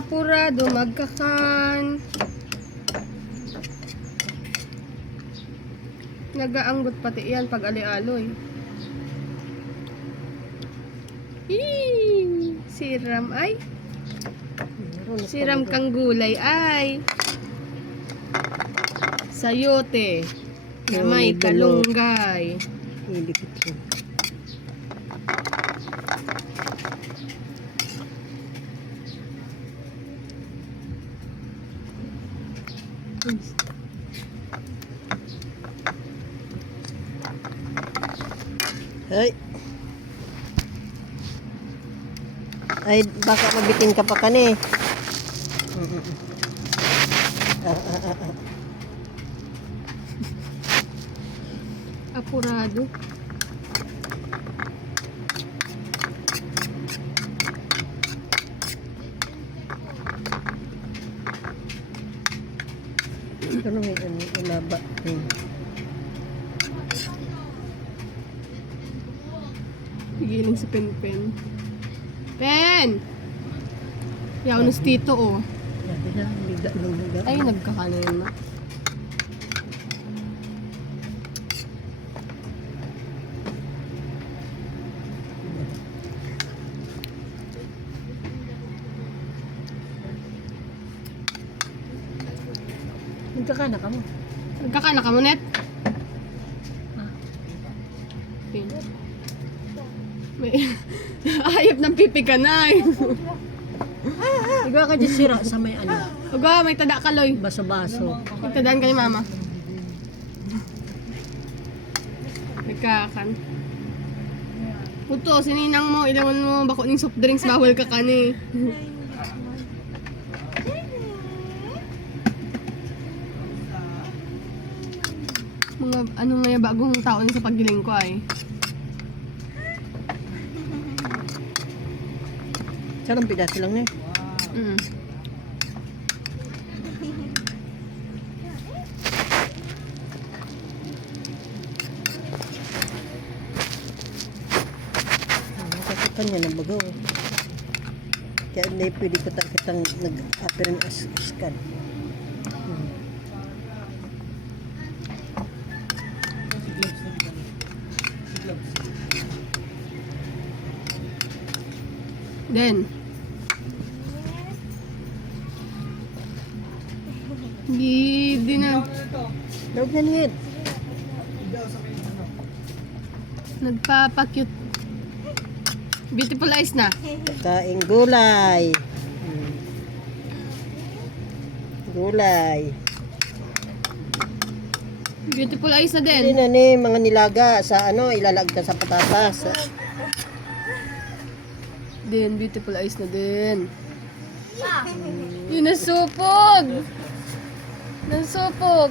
apurado magkakan. Nagaanggot pati yan pag ali-aloy. Siram ay. Siram kang gulay ay. Sayote. Na may kalunggay. Ilipit siya. Ay. Ay, baka mabitin ka pa kani. Apurado. Ito na may ulaba. Pigiling si Pen. Pen! Yaw nas tito oh. Ay, nagkakanin na. Nagkakana ka mo. Nagkakana ka mo, Net? Pen. May ayop ng pipi ka na eh. Ikaw ka dyan sira sa may ano. Uga, may tada ka, Loy. Baso-baso. Magtadaan ka ni Mama. Nagkakan. Puto, sininang mo, ilangan mo bako ng soft drinks, bawal ka kani. Mga ano nga yung bagong taon sa paggiling ko ay. Sarang pidaso lang na eh. Nakakakan niya ng bagaw. Kaya hindi pwede ko kitang nag-appear ng askan. Then, di na. Dawag na niyit. Nagpapakute. Beautiful eyes na. Kaing gulay. Gulay. Beautiful eyes na Hindi din. na ni mga nilaga sa ano, ilalagta sa patatas. Din, beautiful eyes na din. Yun, nasupog! Nasupog!